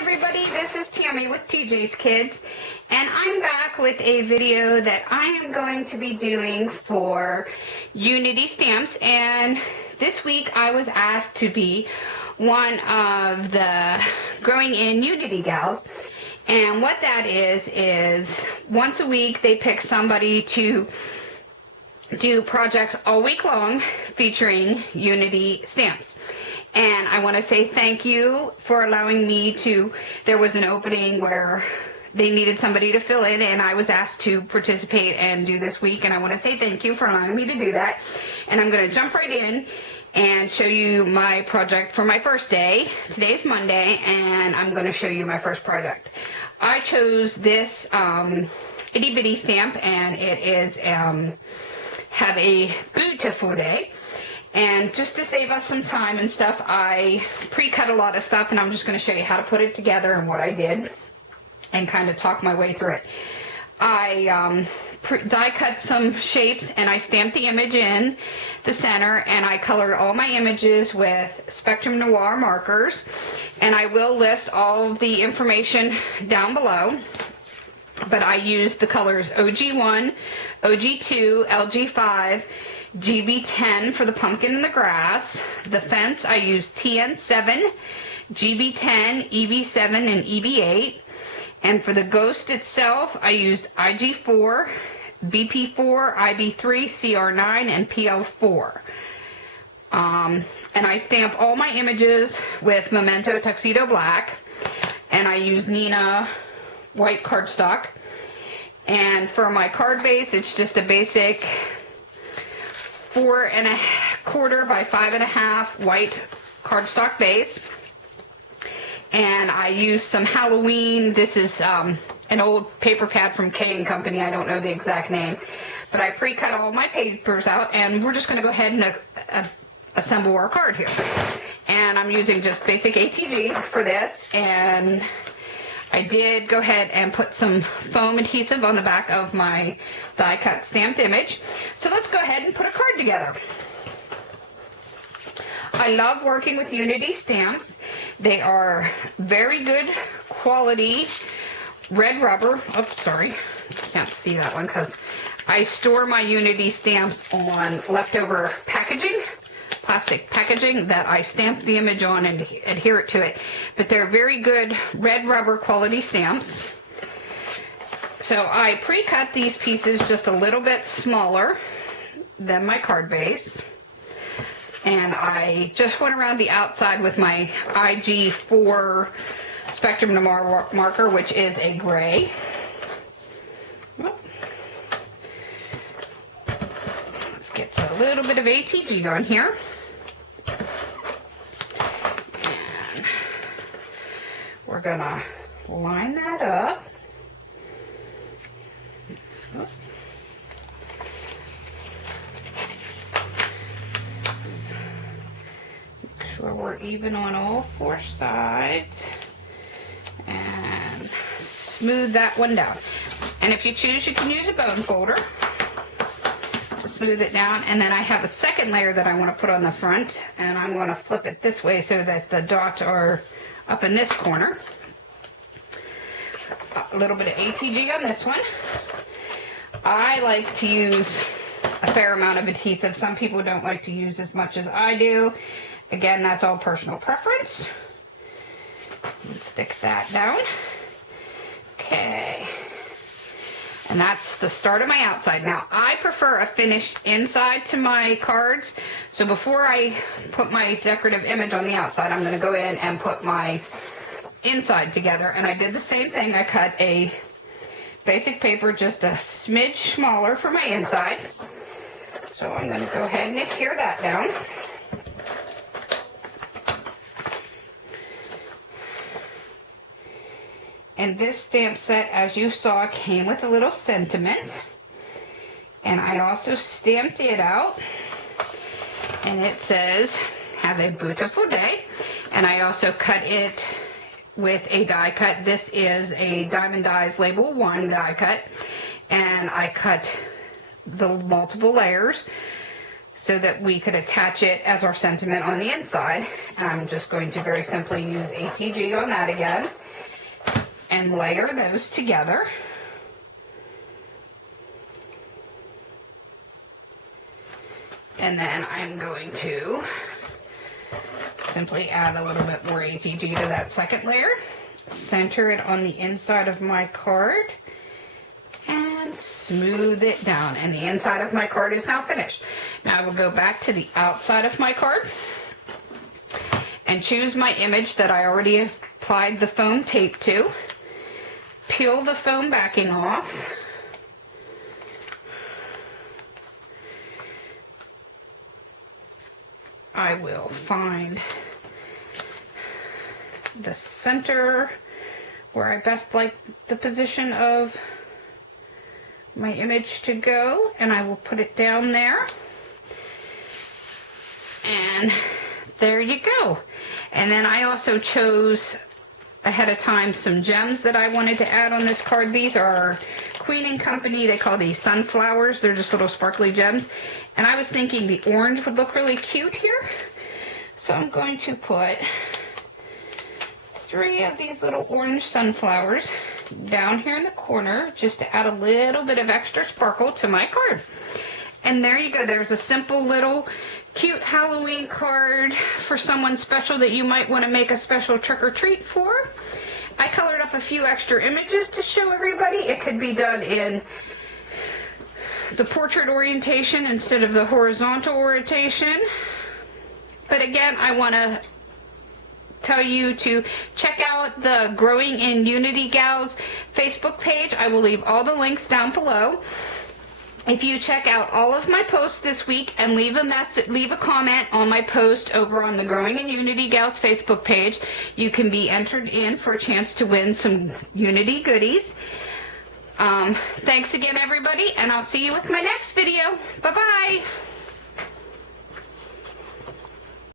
everybody, this is Tammy with TJ's Kids, and I'm back with a video that I am going to be doing for Unity Stamps. And this week I was asked to be one of the Growing in Unity gals. And what that is once a week they pick somebody to do projects all week long featuring Unity stamps. And I want to say thank you for allowing me to, there was an opening where they needed somebody to fill in and I was asked to participate and do this week, and I want to say thank you for allowing me to do that. And I'm going to jump right in and show you my project for my first day. Today's Monday and I'm going to show you my first project. I chose this itty bitty stamp, and it is have a beautiful day. And just to save us some time and stuff, I pre-cut a lot of stuff, and I'm just going to show you how to put it together and what I did and kind of talk my way through it. I die cut some shapes and I stamped the image in the center, and I colored all my images with Spectrum Noir markers, and I will list all of the information down below. But I used the colors OG1, OG2, LG5, GB10 for the pumpkin and the grass. The fence, I used TN7, GB10, EB7, and EB8. And for the ghost itself, I used IG4, BP4 IB3, CR9, and PL4. And I stamp all my images with Memento Tuxedo Black. And I used Nina white cardstock. And for my card base, it's just a basic 4 1/4 by 5 1/2 white cardstock base. And I used some Halloween, this is an old paper pad from K&Co, I don't know the exact name, but I pre-cut all my papers out, and we're just going to go ahead and assemble our card here. And I'm using just basic ATG for this, and I did go ahead and put some foam adhesive on the back of my die cut stamped image. So let's go ahead and put a card together. I love working with Unity stamps. They are very good quality red rubber. Oh, sorry, can't see that one because I store my Unity stamps on leftover packaging, plastic packaging that I stamp the image on and adhere it to it. But they're very good red rubber quality stamps. So I pre-cut these pieces just a little bit smaller than my card base. And I just went around the outside with my IG4 Spectrum Noir marker, which is a gray. Let's get a little bit of ATG on here. And we're gonna line that up. Make sure we're even on all 4 sides. And smooth that one down. And if you choose, you can use a bone folder to smooth it down. And then I have a second layer that I want to put on the front, and I'm going to flip it this way so that the dots are up in this corner. A little bit of ATG on this one. I like to use a fair amount of adhesive. Some people don't like to use as much as I do. Again, that's all personal preference. Let's stick that down. Okay. And that's the start of my outside. Now, I prefer a finished inside to my cards. So before I put my decorative image on the outside, I'm going to go in and put my inside together. And I did the same thing. I cut a basic paper just a smidge smaller for my inside. So I'm going to go ahead and adhere that down. And this stamp set, as you saw, came with a little sentiment. And I also stamped it out. And it says, "Have a beautiful day." And I also cut it with a die cut. This is a Diemond Dies Label 1 die cut. And I cut the multiple layers. so that we could attach it as our sentiment on the inside. And I'm just going to very simply use ATG on that again and layer those together. And then I'm going to simply add a little bit more ATG to that second layer, center it on the inside of my card, and smooth it down. And the inside of my card is now finished. Now I will go back to the outside of my card and choose my image that I already applied the foam tape to. Peel the foam backing off. I will find the center where I best like the position of my image to go, and I will put it down there. And there you go. And then I also chose ahead of time some gems that I wanted to add on this card. These are Queen and Company. They call these sunflowers. They're just little sparkly gems. And I was thinking the orange would look really cute here. So I'm going to put 3 of these little orange sunflowers down here in the corner just to add a little bit of extra sparkle to my card. And there you go. There's a simple little cute Halloween card for someone special that you might want to make a special trick or treat for. I colored up a few extra images to show everybody. It could be done in the portrait orientation instead of the horizontal orientation. But again, I want to tell you to check out the Growing in Unity Gals Facebook page. I will leave all the links down below. If you check out all of my posts this week and leave a comment on my post over on the Growing in Unity Gals Facebook page, you can be entered in for a chance to win some Unity goodies. Thanks again, everybody, and I'll see you with my next video. Bye-bye.